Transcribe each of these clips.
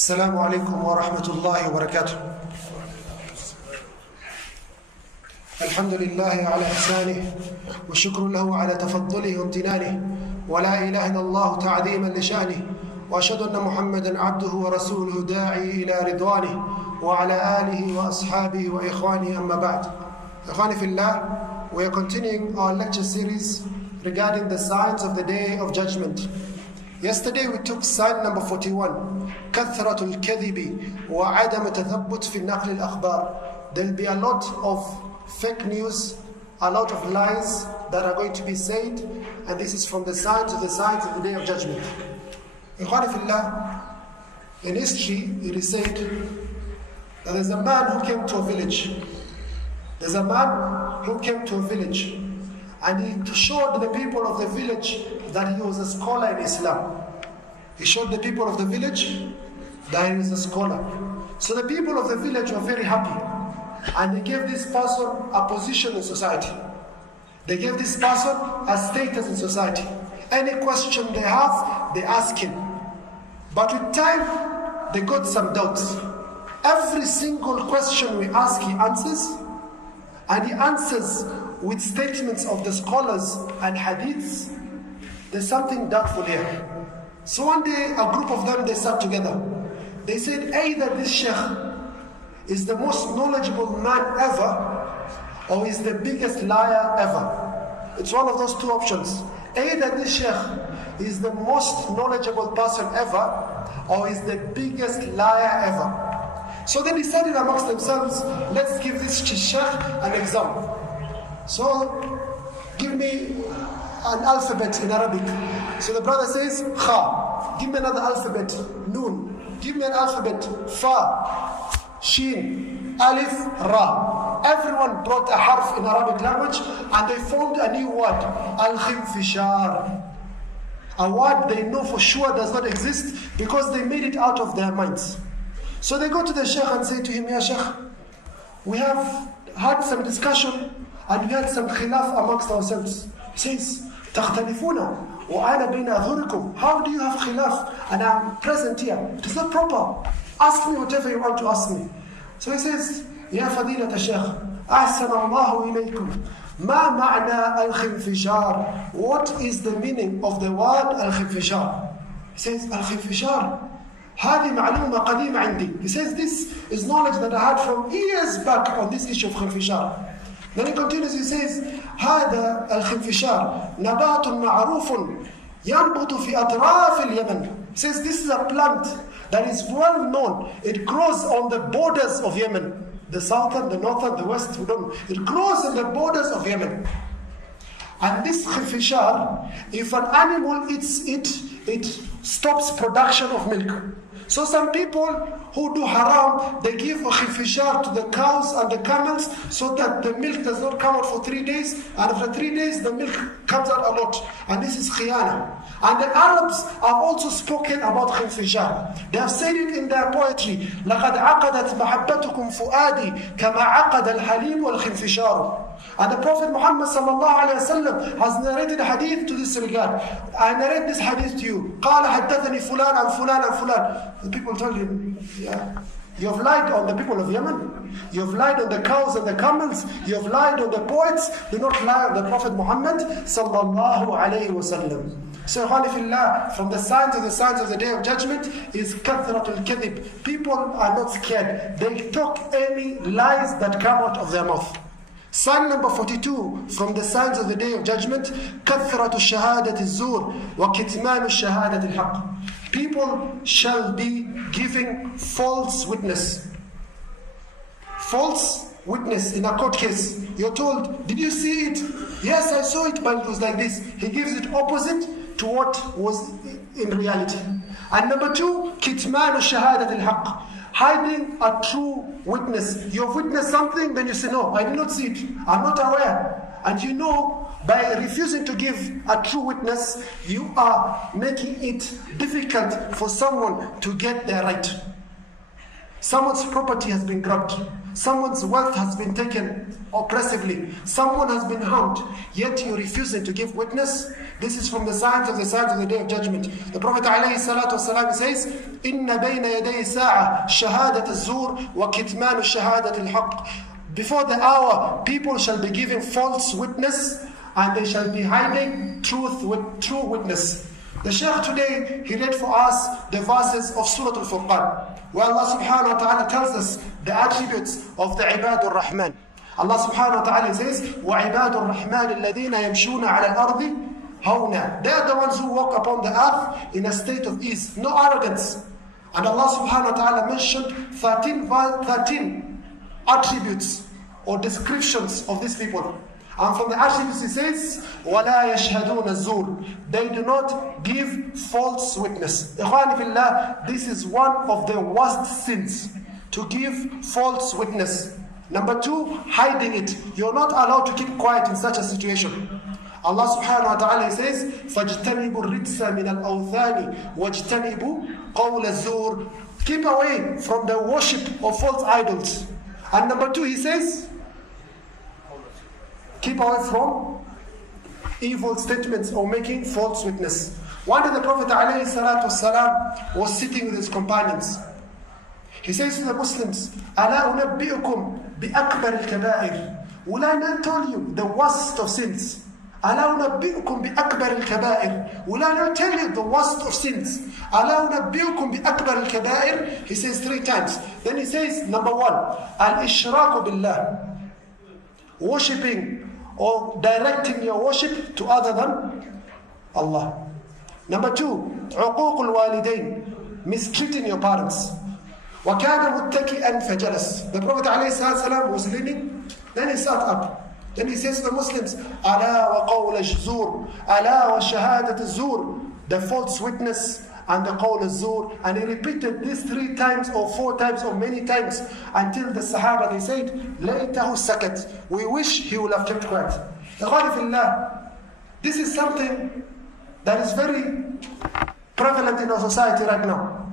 السلام عليكم ورحمة الله وبركاته. الحمد لله على إحسانه والشكر له على تفضله وامتنانه، ولا إله إلا الله تعظيما لشأنه، وأشهد أن محمدا عبده ورسوله داعي إلى رضوانه وعلى آله وأصحابه وإخوانه. أما بعد. إخواني في الله, we are continuing our lecture series regarding the signs of the Day of Judgment. Yesterday we took sign number 41, كثرة الكذب وعدم تثبت في نقل الأخبار. There will be a lot of fake news, a lot of lies that are going to be said, and this is from the signs of the Day of Judgment. Ikhwani fillah, in history it is said that there's a man who came to a village. There's a man who came to a village, and he showed the people of the village that he was a scholar in Islam. He showed the people of the village that he was a scholar. So the people of the village were very happy, and they gave this person a position in society. They gave this person a status in society. Any question they have, they ask him. But with time, they got some doubts. Every single question we ask, he answers, and he answers with statements of the scholars and hadiths. There's something doubtful here. So one day, a group of them, they sat together. They said, either this sheikh is the most knowledgeable man ever, or is the biggest liar ever. It's one of those two options. Either this sheikh is the most knowledgeable person ever, or is the biggest liar ever. So they decided amongst themselves, let's give this sheikh an exam. So, give me an alphabet in Arabic. So the brother says, Kha. Give me another alphabet, Nun. Give me an alphabet, Fa, Shin, Alif, Ra. Everyone brought a harf in Arabic language, and they formed a new word, Al-Khimfishar. A word they know for sure does not exist because they made it out of their minds. So they go to the Sheikh and say to him, Ya Sheikh, we have had some discussion and we had some khilaf amongst ourselves. He says, تختلفون وأنا بين أظهركم. How do you have khilaf and I'm present here? It is not proper. Ask me whatever you want to ask me. So he says, يا فضيلة الشيخ أحسن الله إليكم ما معنى الخنفشار? What is the meaning of the word الخنفشار? He says, الخنفشار هذه معلومة قديمة عندي. He says, this is knowledge that I had from years back on this issue of خنفشار. Then he continues, he says, هذا الخنفشار نبات معروف ينبت في أطراف اليمن. He says, this is a plant that is well known. It grows on the borders of Yemen. The southern, the northern, the west, we don't know. It grows on the borders of Yemen. And this khifishar, if an animal eats it, it stops production of milk. So some people who do haram, they give a khifishar to the cows and the camels so that the milk does not come out for 3 days, and after 3 days the milk comes out a lot. And this is khiyana. And the Arabs have also spoken about khifishar. They have said it in their poetry, لَقَدْ عَقَدَتْ مَحَبَّتُكُمْ فُؤَادِي كَمَا عَقَدَ الْحَلِيمُ وَالْخِنْفِشَارُ. And the Prophet Muhammad has narrated a hadith to this regard. I narrate this hadith to you. قال حدثني فلان عن فلان عن فلان. The people told him, yeah, you have lied on the people of Yemen. You have lied on the cows and the camels. You have lied on the poets. Do not lie on the Prophet Muhammad sallallahu alayhi wasallam. So, from the signs of the Day of Judgment is kathratul kadhib. People are not scared. They talk any lies that come out of their mouth. Sign number 42 from the signs of the Day of Judgment, كثرة الشهادة الزور وكتمان الشهادة الحق. People shall be giving false witness. False witness in a court case. You're told, did you see it? Yes, I saw it, but it was like this. He gives it opposite to what was in reality. And number 2, كتمان الشهادة الحق. Hiding a true witness. You have witnessed something, then you say, no, I did not see it. I'm not aware. And you know, by refusing to give a true witness, you are making it difficult for someone to get their right. Someone's property has been grabbed. Someone's wealth has been taken oppressively. Someone has been harmed. Yet you're refusing to give witness. This is from the signs of the Day of Judgment. The Prophet ﷺ says, إِنَّ بَيْنَ يَدَيْ سَاعَةٍ شَهَادَةَ الزُّورِ وَكِتْمَانُ الشَّهَادَةِ الْحَقِّ. Before the hour, people shall be giving false witness and they shall be hiding truth with true witness. The Shaykh today, he read for us the verses of Surah Al-Furqan, where Allah subhanahu wa ta'ala tells us the attributes of the Ibadur Rahman. Allah subhanahu wa ta'ala says, وَعِبَادُ الرَّحْمَنِ الَّذِينَ يَمْشُونَ عَلَى الْأَرْضِ هَوْنًا. They are the ones who walk upon the earth in a state of ease, no arrogance. And Allah subhanahu wa ta'ala mentioned 13 attributes or descriptions of these people. And from the attributes he says, وَلَا يَشْهَدُونَ الزُّورِ. They do not give false witness. Ikhwani fillah, this is one of the worst sins, to give false witness. Number 2, hiding it. You're not allowed to keep quiet in such a situation. Allah subhanahu wa ta'ala says, فَاجْتَنِبُوا الرِّجْسَ مِنَ الْأَوْثَانِ وَاجْتَنِبُوا قَوْلَ الزُّورِ. Keep away from the worship of false idols. And number 2, he says, keep away from evil statements or making false witness. One day the Prophet ﷺ was sitting with his companions. He says to the Muslims, أَلَا أُنَبِّئُكُمْ بِأَكْبَرِ الْكَبَائِرِ. Will I not tell you the worst of sins? أَلَا أُنَبِّئُكُمْ بِأَكْبَرِ الْكَبَائِرِ. Will I not tell you the worst of sins? أَلَا أُنَبِّئُكُمْ بِأَكْبَرِ الْكَبَائِرِ. He says 3 times. Then he says, number 1, الْإِشْرَاكُ بِاللَّهِ. Worshipping or directing your worship to other than Allah. Number 2, عقوق الوالدين. Mistreating your parents. وَكَانَ مُتَّكِئًا فَجَلَسَ. The Prophet ﷺ was leaning, then he sat up. Then he says to the Muslims, أَلَا وَقَوْلَ الزُّورِ أَلَا وَشَهَادَةِ الزُّورِ. The false witness and the qawl al-zur. And he repeated this 3 times or 4 times or many times until the Sahaba, they said, لَيْتَهُ سَكَتْ. We wish he would have kept quiet. This is something that is very prevalent in our society right now.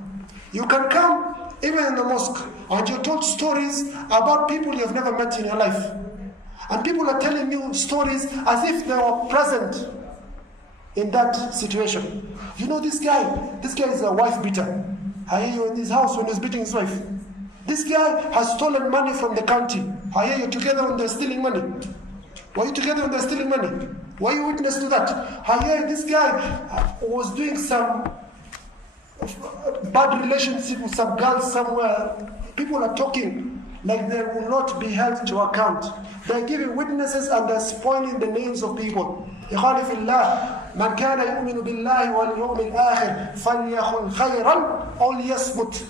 You can come even in the mosque and you're told stories about people you have never met in your life. And people are telling you stories as if they were present in that situation. You know this guy is a wife beater. I hear you in his house when he's beating his wife. This guy has stolen money from the county. I hear you together when they're stealing money. Were you together when they're stealing money? Were you witness to that? I hear this guy was doing some bad relationship with some girls somewhere. People are talking like they will not be held to account. They're giving witnesses and they're spoiling the names of people. إخواني في الله من كان يؤمن بالله واليوم الآخر فليقل خيرا أو ليصمت.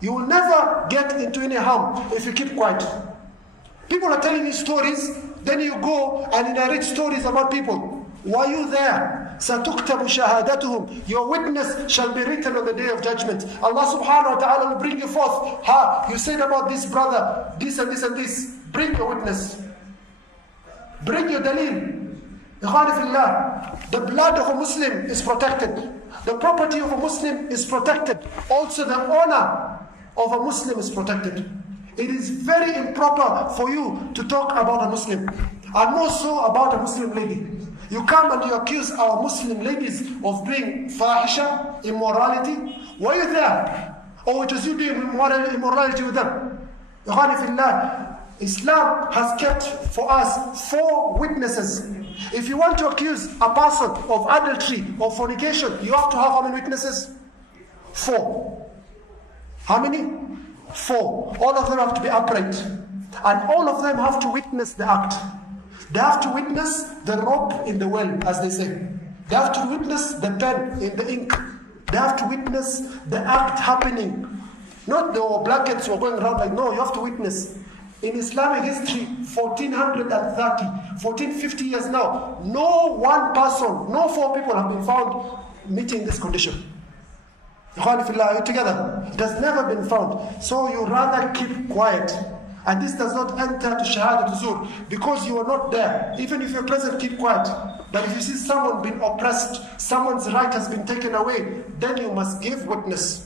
You will never get into any harm if you keep quiet. People are telling you stories, then you go and narrate stories about people. Were you there? سَتُكْتَبُ شَهَادَتُهُمْ. Your witness shall be written on the Day of Judgment. Allah subhanahu wa ta'ala will bring you forth. You said about this brother, this and this and this. Bring your witness. Bring your dalil. The blood of a Muslim is protected. The property of a Muslim is protected. Also the honor of a Muslim is protected. It is very improper for you to talk about a Muslim, and more so about a Muslim lady. You come and you accuse our Muslim ladies of doing fahisha, immorality. Were you there? Or it was you doing immorality with them? Islam has kept for us 4 witnesses. If you want to accuse a person of adultery or fornication, you have to have how many witnesses? 4. How many? 4. All of them have to be upright. And all of them have to witness the act. They have to witness the rope in the well, as they say. They have to witness the pen in the ink. They have to witness the act happening. Not the blankets were going around like, no, you have to witness. In Islamic history, 1450 years now, no one person, no 4 people have been found meeting this condition. Are you together? It has never been found. So you rather keep quiet. And this does not enter to Shahadat Zur, because you are not there. Even if you're present, keep quiet. But if you see someone being oppressed, someone's right has been taken away, then you must give witness.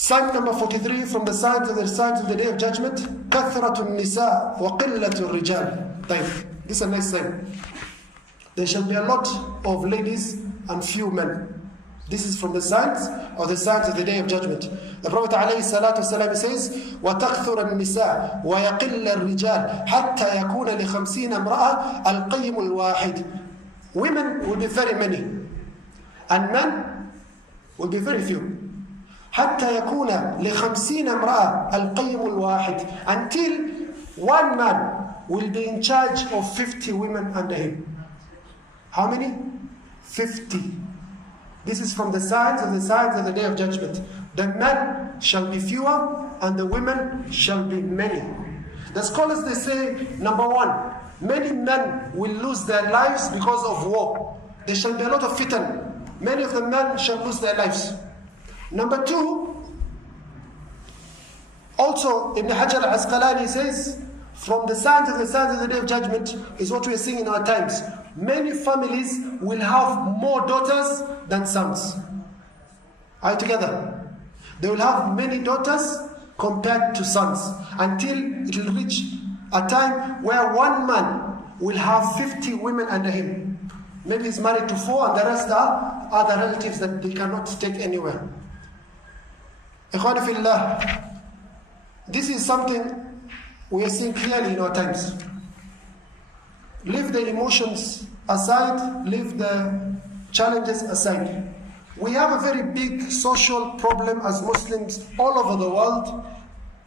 Sign number 43 from the signs of the Day of Judgment. كثرة النساء وقلة الرجال. This is a nice sign. There shall be a lot of ladies and few men. This is from the signs of the Day of Judgment. The Prophet ﷺ says, وَتَكْثُرَ النِّسَاء وَيَقِلَّ الرِّجَالِ حَتَّى يَكُونَ لِخَمْسِينَ امْرَأَةً الْقَيِّمُ الْوَاحِدِ. Women will be very many, and men will be very few. حَتَّى يَكُونَ لِخَمْسِينَ امْرَأَةً الْقَيِّمُ الْوَاحِدِ. Until one man will be in charge of 50 women under him. How many? 50. This is from the signs of the Day of Judgment. The men shall be fewer and the women shall be many. The scholars, they say, number one, many men will lose their lives because of war. There shall be a lot of fitan. Many of the men shall lose their lives. Number two, also Ibn Hajar al-Asqalani says, from the signs of the Day of Judgment is what we are seeing in our times. Many families will have more daughters than sons. Are you together? They will have many daughters compared to sons, until it will reach a time where one man will have 50 women under him. Maybe he's married to 4 and the rest are other relatives that they cannot take anywhere. Ikhwani fillah, this is something we are seeing clearly in our times. Leave the emotions aside, leave the challenges aside. We have a very big social problem as Muslims all over the world,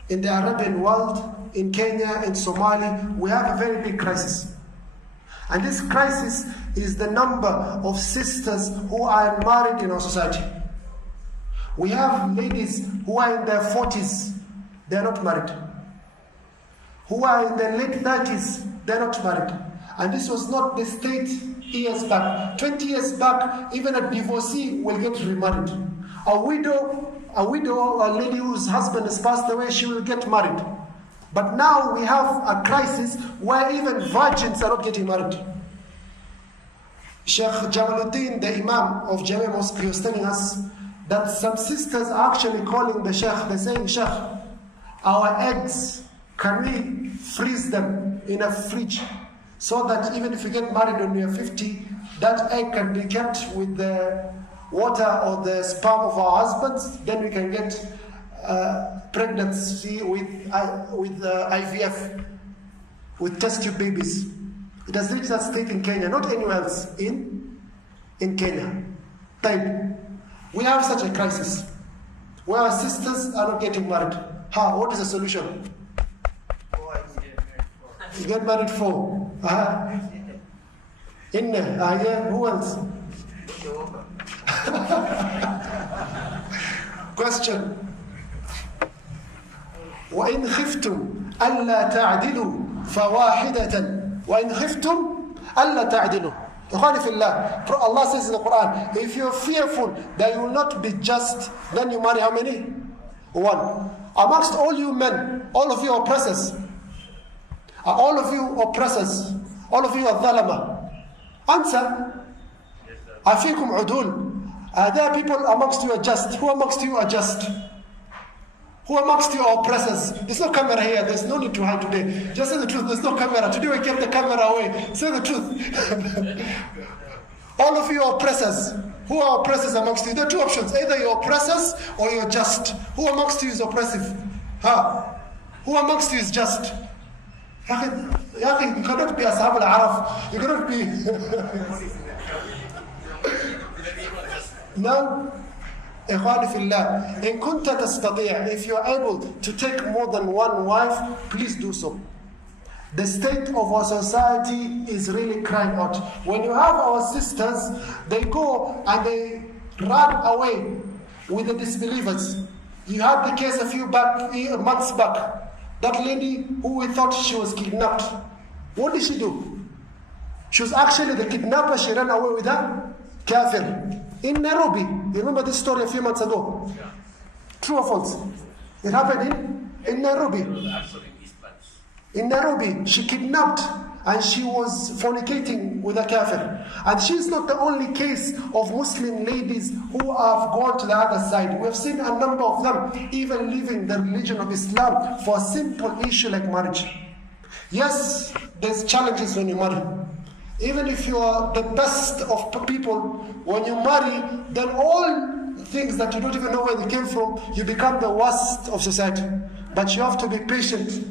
in the Arabian world, in Kenya, in Somalia. We have a very big crisis. And this crisis is the number of sisters who are married in our society. We have ladies who are in their 40s, they are not married. Who are in their late 30s, they are not married. And this was not the state years back. 20 years back, even a divorcee will get remarried. A widow, a lady whose husband has passed away, she will get married. But now we have a crisis where even virgins are not getting married. Sheikh Jamaluddin, the Imam of Jamia Mosque, he was telling us that some sisters are actually calling the Sheikh. They're saying, Sheikh, our eggs, can we freeze them in a fridge so that even if you get married when you're 50, that egg can be kept with the water or the sperm of our husbands, then we can get pregnancy with IVF, with test tube babies. It has reached that state in Kenya, not anywhere else, in Kenya. We have such a crisis where our sisters are not getting married. What is the solution? You get married for? Yeah, who else? Question. وَإِنْ خِفْتُمْ أَلَّا تَعْدِلُوا فَوَاحِدَةً وَإِنْ خِفْتُمْ أَلَّا تَعْدِلُوا. Allah says in the Quran, if you're fearful that you will not be just, then you marry how many? 1. Amongst all you men, all of you oppressors, are all of you oppressors, all of you are dhalama. Answer. Afikum udul. Are there people amongst you are just? Who amongst you are just? Who amongst you are oppressors? There's no camera here. There's no need to hide today. Just say the truth. There's no camera. Today we kept the camera away. Say the truth. All of you are oppressors. Who are oppressors amongst you? There are 2 options. Either you're oppressors or you're just. Who amongst you is oppressive? Who amongst you is just? You cannot be Ashab al-Araf. You cannot be... No. Ikhwani fillah, in kunta tastati', if you are able to take more than 1 wife, please do so. The state of our society is really crying out. When you have our sisters, they go and they run away with the disbelievers. You had the case a few months back. That lady who we thought she was kidnapped. What did she do? She was actually the kidnapper. She ran away with her kafir. In Nairobi. You remember this story a few months ago? Yeah. True or false? It happened in Nairobi. In Nairobi, she kidnapped and she was fornicating with a kafir. And she is not the only case of Muslim ladies who have gone to the other side. We have seen a number of them even leaving the religion of Islam for a simple issue like marriage. Yes, there's challenges when you marry. Even if you are the best of people, when you marry, then all things that you don't even know where they came from, you become the worst of society. But you have to be patient.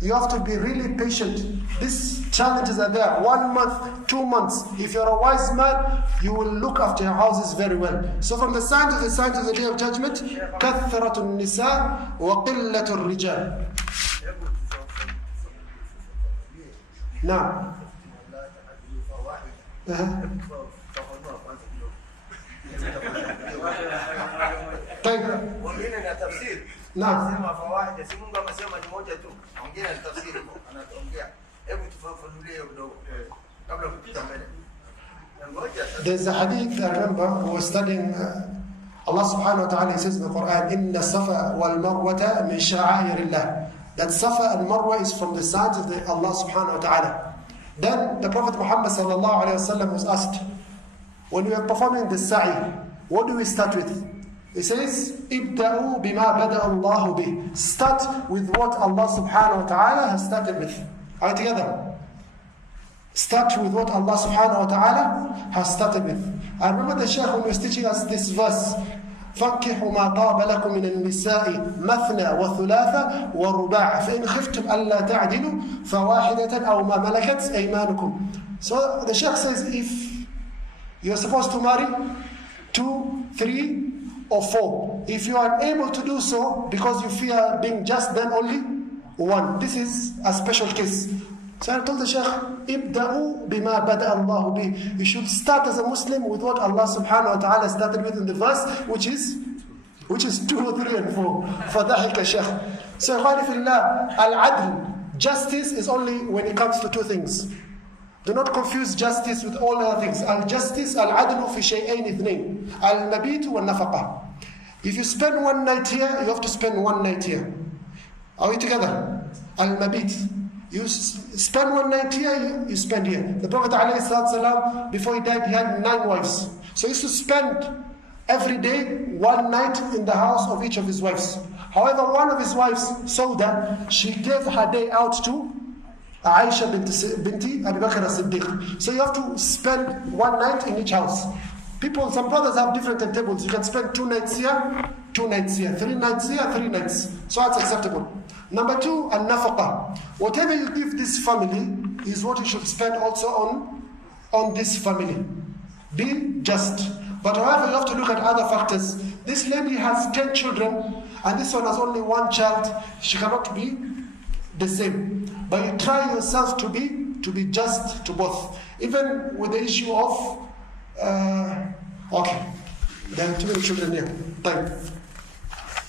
You have to be really patient. These challenges are there. 1 month, 2 months. If you're a wise man, you will look after your houses very well. So from the signs of the Day of Judgment, كثرة النساء وقلة الرجال. Now. طيب. نعم. There's a hadith I remember we were studying. Allah subhanahu wa ta'ala says in the Quran, إِنَّ الصَّفَا وَالْمَرْوَةَ مِنْ شَعَائِرِ اللَّهِ. That Safa and Marwa is from the signs of Allah subhanahu wa ta'ala. Then the Prophet Muhammad sallallahu alayhi wa sallam was asked, when we are performing the sa'i, what do we start with? He says, "Ibda'u bima bada Allahu bih." Start with what Allah subhanahu wa ta'ala has started with. Are we together? Start with what Allah subhanahu wa ta'ala has started with. I remember the Shaykh when he was teaching us this verse, فَانْكِحُوا مَا طَابَ لَكُم مِّنَ النِّسَاءِ مَثْنَى وَثُلَاثَ وَرُبَاعَ فَإِنْ خِفْتُمْ أَلَّا تَعْدِلُوا فَوَاحِدَةً أَوْ مَا مَلَكَتْ أَيْمَانُكُمْ. So the Shaykh says, if you're supposed to marry 2, 3, or 4. If you are able to do so because you fear being just, then only 1. This is a special case. So I told the Shaykh, "Ibda'u bima bada Allahu bih." You should start as a Muslim with what Allah subhanahu wa ta'ala started with in the verse, which is 2, 3, and 4. فَضَحِكَ Shaykh. So al-adl, justice is only when it comes to 2 things. Do not confuse justice with all other things. Al-justice, al-adlu fi shay'ain ithnain. Al-mabitu wal-nafaqa. If you spend 1 night here, you have to spend 1 night here. Are we together? Al-mabit. You spend 1 night here, you spend here. The Prophet ﷺ, before he died, he had 9 wives. So he used to spend every day 1 night in the house of each of his wives. However, one of his wives, Sauda, she gave her day out to Aisha binti Abu Bakr as-Siddiq. So you have to spend 1 night in each house. Some brothers have different timetables. You can spend 2 nights here, 2 nights here, 3 nights here, 3 nights. So that's acceptable. Number 2, al-nafaqa. Whatever you give this family is what you should spend also on this family. Be just. But however, you have to look at other factors. This lady has 10 children, and this one has only 1 child. She cannot be the same. But you try yourself to be just to both. Even with the issue of okay, there are too many children here. Time.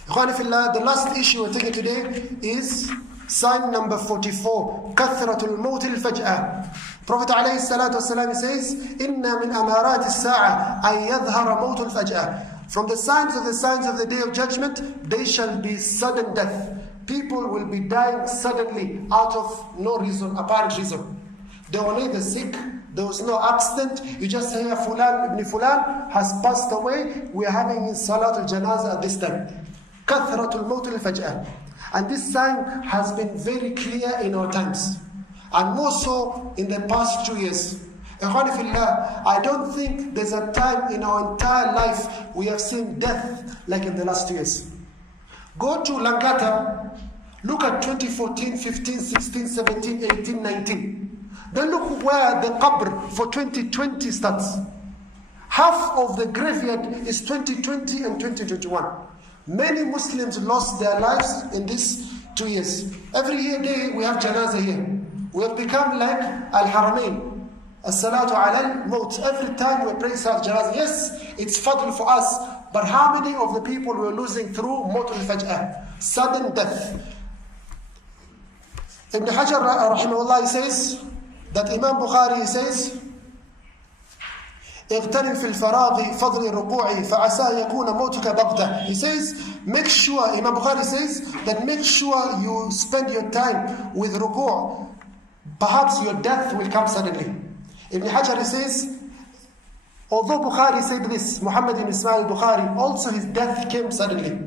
The last issue we're taking today is sign number 44. كثرة الموت الفجأة. Prophet عليه الصلاة والسلام says, إن من أمارات الساعة أن يظهر موت الفجأة. From the signs of the Day of Judgment, they shall be sudden death. People will be dying suddenly out of no reason, apparent reason. They were neither sick, there was no accident. You just say, Fulan ibn Fulan has passed away. We are having his Salatul Janazah at this time. Kathratul Mawtul Faj'ah. And this sign has been very clear in our times. And more so in the past 2 years. I don't think there's a time in our entire life we have seen death like in the last 2 years. Go to Langata, look at 2014, 15, 16, 17, 18, 19. Then look where the qabr for 2020 starts. Half of the graveyard is 2020 and 2021. Many Muslims lost their lives in these 2 years. Every day we have janazah here. We have become like Al-Haramain. As-salatu ala al-maut. Every time we pray salat janazah. Yes, it's fadl for us. But how many of the people we're losing through maut al-faj'ah? Sudden death. Ibn Hajar rahimahullah says that Imam Bukhari says, اغتنم في الفراغ فضل الركوع فعسى يكون موتك بغتة. He says, make sure, Imam Bukhari says, that make sure you spend your time with ruku'. perhaps your death will come suddenly. Ibn Hajar says, although Bukhari said this, Muhammad ibn Ismail Bukhari, also his death came suddenly.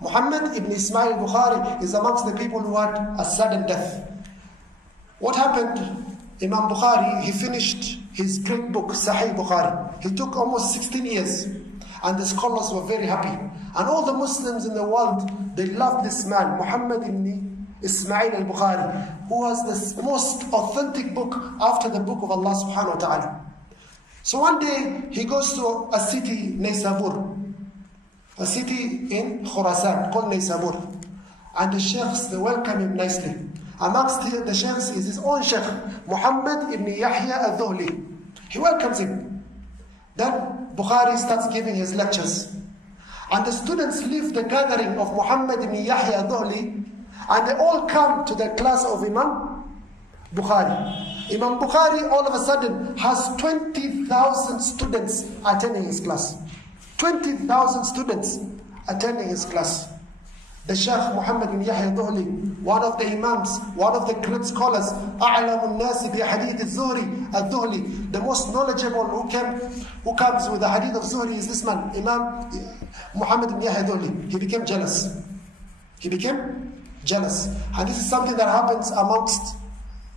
Muhammad ibn Ismail Bukhari is amongst the people who had a sudden death. What happened? Imam Bukhari, he finished his great book, Sahih Bukhari. He took almost 16 years. And the scholars were very happy. And all the Muslims in the world, they loved this man, Muhammad ibn Ismail al-Bukhari, who has the most authentic book after the book of Allah subhanahu wa ta'ala. So one day, he goes to a city, Naysabur, a city in Khurasan called Naysabur. And the sheikhs, they welcome him nicely. Amongst the sheikhs is his own sheikh, Muhammad ibn Yahya al-Dhuhli. He welcomes him. Then Bukhari starts giving his lectures. And the students leave the gathering of Muhammad ibn Yahya al-Dhuhli, and they all come to the class of Imam Bukhari. Imam Bukhari all of a sudden has 20,000 students attending his class. 20,000 students attending his class. The Shaykh Muhammad ibn Yahya al-Dhuhli, one of the Imams, one of the great scholars, أعلم الناس بحديث الزهري al-Dhuhli, the most knowledgeable who comes with the hadith of Zuhri is this man, Imam Muhammad ibn Yahya al-Dhuhli. He became jealous. He became jealous. And this is something that happens amongst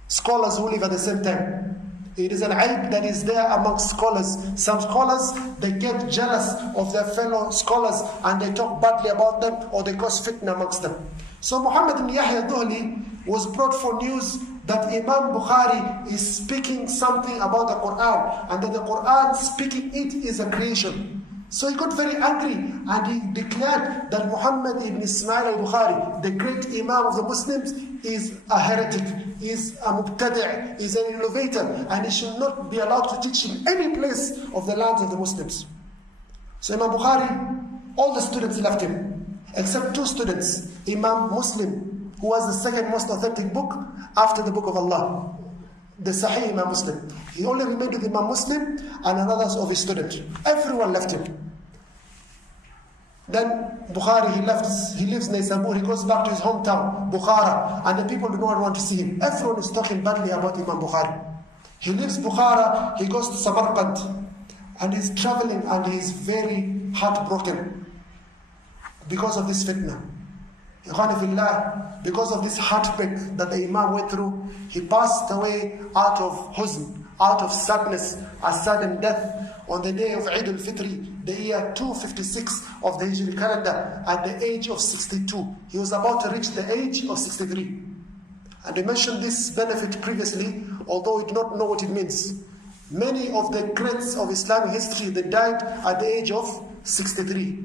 scholars who live at the same time. It is an aib that is there amongst scholars. Some scholars, they get jealous of their fellow scholars and they talk badly about them or they cause fitna amongst them. So Muhammad ibn Yahya al-Dhuhli was brought for news that Imam Bukhari is speaking something about the Quran and that the Quran speaking it is a creation. So he got very angry and he declared that Muhammad ibn Ismail al-Bukhari, the great Imam of the Muslims, is a heretic, is a mubtadi', is an innovator, and he should not be allowed to teach in any place of the lands of the Muslims. So Imam Bukhari, all the students left him, except two students, Imam Muslim, who has the second most authentic book after the book of Allah, the Sahih Imam Muslim. He only remained with Imam Muslim and another of his students. Everyone left him. Then Bukhari, he lives in Naysabur, he goes back to his hometown, Bukhara, and the people do not want to see him. Everyone is talking badly about Imam Bukhari. He leaves Bukhara, he goes to Samarkand, and he's traveling and he's very heartbroken because of this fitna. Because of this heartbreak that the Imam went through, he passed away out of huzn, out of sadness, a sudden death on the day of Eid al-Fitr, the year 256 of the Hijri calendar, at the age of 62. He was about to reach the age of 63. And we mentioned this benefit previously, although we do not know what it means. Many of the greats of Islamic history, they died at the age of 63.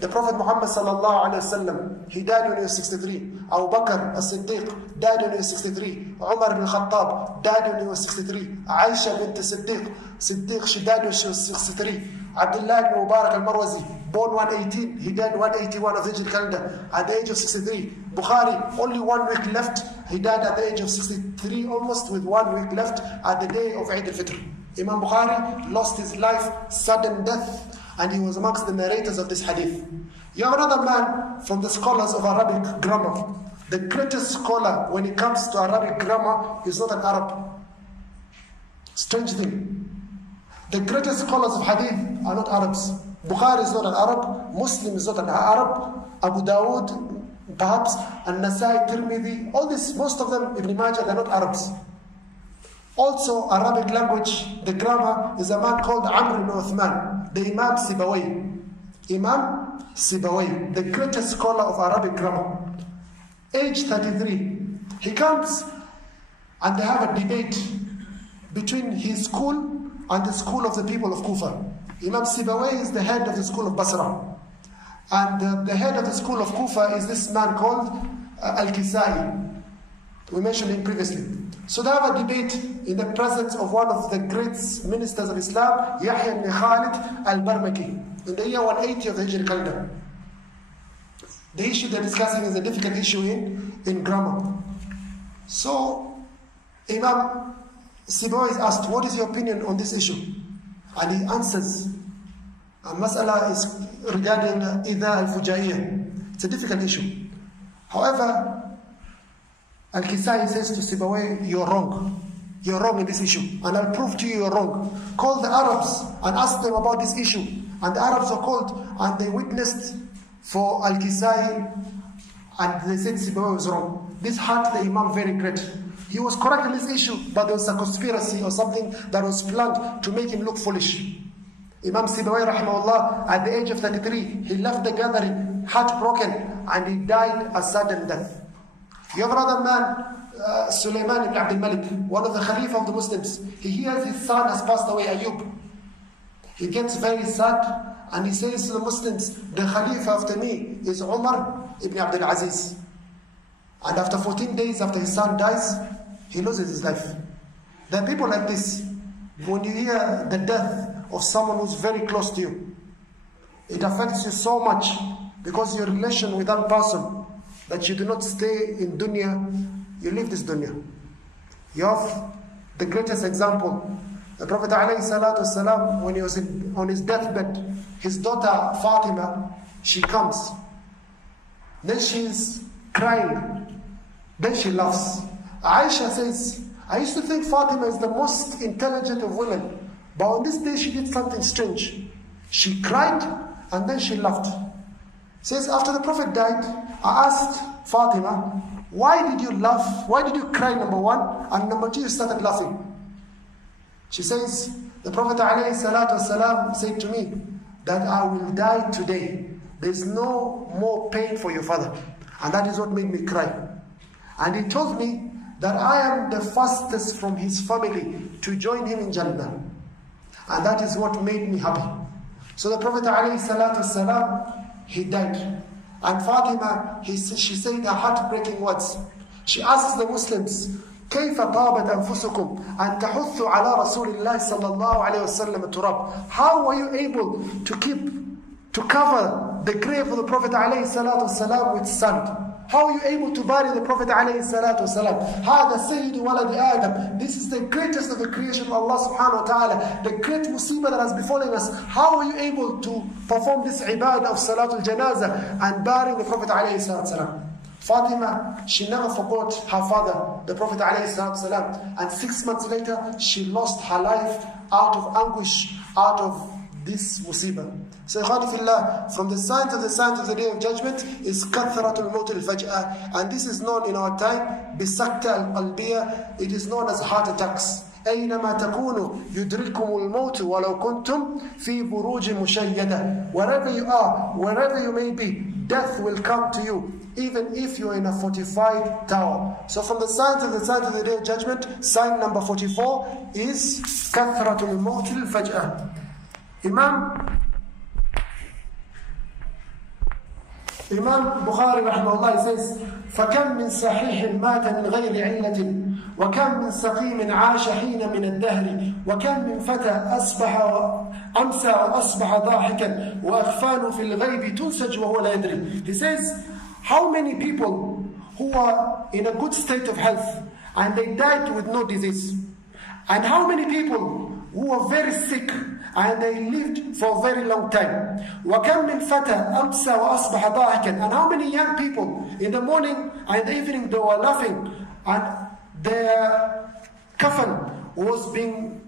The Prophet Muhammad sallallahu alaihi wasallam, he died when he was 63. Abu Bakr as-Siddiq died when he was 63. Umar ibn Khattab died when he was 63. Aisha bint Siddiq, she died when she was 63. Abdullah ibn Mubarak al-Marwazi, born 118, he died 181 of the Hijri calendar at the age of 63. Bukhari, only 1 week left, he died at the age of 63, almost with 1 week left at the day of Eid al-Fitr. Imam Bukhari lost his life, sudden death, and he was amongst the narrators of this hadith. You have another man from the scholars of Arabic grammar. The greatest scholar when it comes to Arabic grammar is not an Arab. Strange thing. The greatest scholars of hadith are not Arabs. Bukhari is not an Arab. Muslim is not an Arab. Abu Dawood, perhaps, and Nasai, Tirmidhi, all this, most of them, Ibn Majah, they're not Arabs. Also, Arabic language, the grammar, is a man called Amr ibn Uthman, the Imam Sibawayh. Imam Sibawayh, the greatest scholar of Arabic grammar. Age 33. He comes and they have a debate between his school and the school of the people of Kufa. Imam Sibawayh is the head of the school of Basra. And the head of the school of Kufa is this man called Al-Kisai. We mentioned him previously. So they have a debate in the presence of one of the great ministers of Islam, Yahya ibn Khalid al-Barmaki, in the year 180 of the Hijri calendar. The issue they're discussing is a difficult issue in grammar. So Imam Sibawayh is asked, what is your opinion on this issue? And he answers, Mas'ala is regarding Idha al-Fujaiyah. It's a difficult issue. However, Al-Kisai says to Sibawayh, you're wrong. You're wrong in this issue. And I'll prove to you you're wrong. Call the Arabs and ask them about this issue. And the Arabs were called and they witnessed for Al-Kisai and they said Sibawayh was wrong. This hurt the Imam very great. He was correct in this issue, but there was a conspiracy or something that was planned to make him look foolish. Imam Sibawayh rahimahullah, at the age of 33, he left the gathering heartbroken and he died a sudden death. You have another man, Sulaiman ibn Abdul Malik, one of the Khalifa of the Muslims. He hears his son has passed away, Ayub. He gets very sad and he says to the Muslims, the Khalifa after me is Umar ibn Abdul Aziz. And after 14 days after his son dies, he loses his life. There are people like this. When you hear the death of someone who's very close to you, it affects you so much because your relation with that person, that you do not stay in dunya, you leave this dunya. You have the greatest example. The Prophet ﷺ, when he was on his deathbed, his daughter Fatima, she comes. Then she's crying. Then she laughs. Aisha says, I used to think Fatima is the most intelligent of women, but on this day she did something strange. She cried and then she laughed. Says, after the Prophet died, I asked Fatima, why did you laugh? Why did you cry, number one? And number two, you started laughing. She says, the Prophet ﷺ said to me that I will die today. There's no more pain for your father. And that is what made me cry. And he told me that I am the fastest from his family to join him in Jannah. And that is what made me happy. So the Prophet ﷺ, he died. And Fatima, she said her heartbreaking words. She asks the Muslims, كيف طابت أنفسكم أن تحثوا على رسول الله صلى الله عليه وسلم التراب? How were you able to cover the grave of the Prophet عليه الصلاة والسلام with sand? How are you able to bury the Prophet عليه الصلاة والسلام? هذا سيد ولد آدم. This is the greatest of the creation of Allah subhanahu wa ta'ala. The great musibah that has befallen us. How are you able to perform this ibadah of Salatul Janazah and burying the Prophet عليه الصلاة والسلام? Fatima, she never forgot her father, the Prophet ﷺ, and 6 months later, she lost her life out of anguish, out of this musibah. So, from the signs of the Day of Judgment is kathratul mawt al-faj'ah, and this is known in our time, bisakta al-qalbiyah, it is known as heart attacks. أينما تكونوا يدرككم الموت ولو كنتم في بروج مشيدة. Wherever you are, wherever you may be, death will come to you, even if you're in a fortified tower. So from the signs of the Day of Judgment, sign number 44 is كثرة الموت الفجأة. Imam Bukhari rahimahullah says, فَكَمْ مِنْ صَحِيحٍ مَاتَ مِنْ غَيْرِ عِلَّةٍ وَكَمْ مِنْ سَقِيمٍ عَاشَ حِينَ مِنَ الدَّهْرِ وَكَمْ مِنْ فَتَى أَمْسَى وَأَصْبَحَ ضَاحِكًا وَأَخْفَانُ فِي الْغَيْبِ تُنْسَجْ وَهُوَ لَا يَدْرِي. He says, how many people who are in a good state of health and they died with no disease, and how many people who are very sick and they lived for a very long time. وَكَمْ مِنْ فَتَى أَمْسَى وَأَصْبَحَ ضَاحِكًا. And how many young people in the morning and in the evening they were laughing and their kafan was being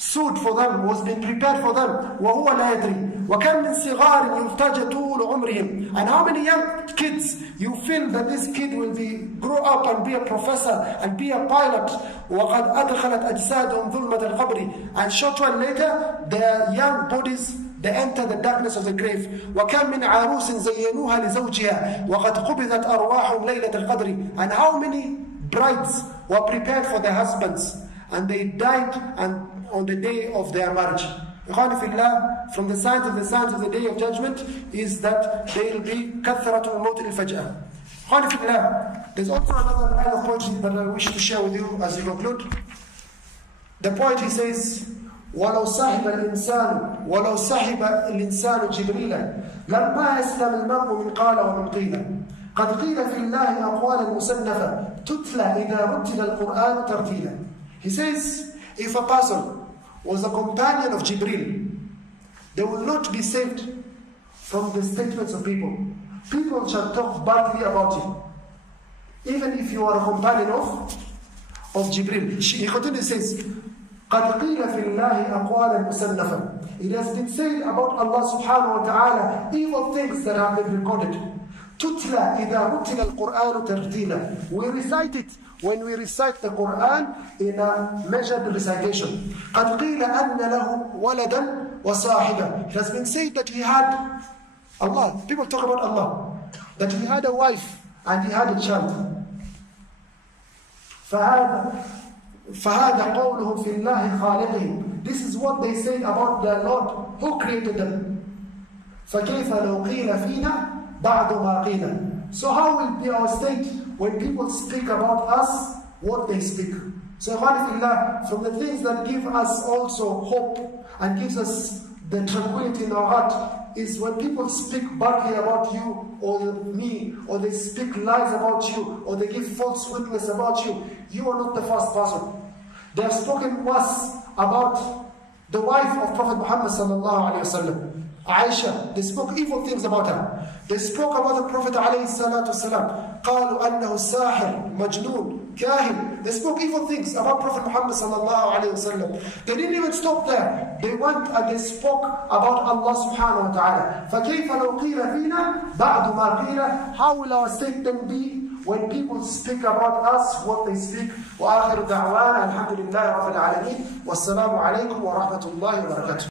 sewed for them, was being prepared for them. وَهُوَ لَا يَدْرِي. وَكَمْ مِنْ صِغَارٍ يُرْتَجَ طُولُ عُمْرِهِمْ. And how many young kids you feel that this kid will grow up and be a professor and be a pilot. وَقَدْ أَدْخَلَتْ أَجْسَادُهُمْ ظُلْمَةَ الْقَبْرِ. And short while later, their young bodies, they enter the darkness of the grave. وَكَمْ مِنْ عَرُوسٍ زَيَّنُوهَا لِزَوْجِهَا وَقَدْ قُبِضَتْ أَرْوَاحُهُمْ لَيْلَةَ الْقَدْرِ. And how many brides were prepared for their husbands and they died on the day of their marriage. From the signs of the Day of Judgment is that there will be kathratul mawt al-faj'ah. There's also another line of poetry that I wish to share with you as we conclude. The poet, he says, وَلَوْ صَحِبَ الْإِنسَانُ جِبْرِيلًا لَمَّا يَسْلَمِ الْمَرْءُ مِنْ قَالَ وَمِنْ قِيلًا قَدْ قِيلَ فِي اللَّهِ أَقْوَالًا مُسَنَّفًا تُتْلَى إِذَا رُتِّلَ الْقُرْآنُ تَرْتِيلًا. He says, if a person was a companion of Jibril, they will not be saved from the statements of people. People shall talk badly about him. even if you are a companion of Jibril. He continues, says, قَدْ قِيلَ فِي اللَّهِ أَقْوَالًا مُسَنَّفًا. It has been said about Allah subhanahu wa ta'ala evil things that have been recorded. تُتْلَى إِذَا رُتِلَ الْقُرْآنُ تَرْتِيلًا. We recite it when we recite the Quran in a measured recitation. قَدْ قِيلَ أَنَّ لَهُ وَلَدًا وَصَاحِبًا. It has been said that he had, Allah, people talk about Allah, that he had a wife and he had a child. فهذا قولهم في الله خالقهم. This is what they say about the Lord who created them. فكيف لو قيل فينا بعد ما قيل. So how will be our state when people speak about us what they speak? So from the things that give us also hope and gives us the tranquility in our heart is when people speak badly about you or me, or they speak lies about you, or they give false witness about you. You are not the first person. They have spoken worse about the wife of Prophet Muhammad sallallahu alaihi wasallam, Aisha. They spoke evil things about her. They spoke about the Prophet alayhi salatu wasalam. قالوا أنه ساحر مجنون كاهن. They spoke evil things about Prophet Muhammad sallallahu alayhi wasallam. They didn't even stop there. They went and they spoke about Allah subhanahu wa ta'ala. فكيف لو قيل فينا بعد ما قيل. How will our state then be when people speak about us what they speak? وآخر دعوانا الحمد لله رب العالمين والسلام عليكم ورحمة الله وبركاته.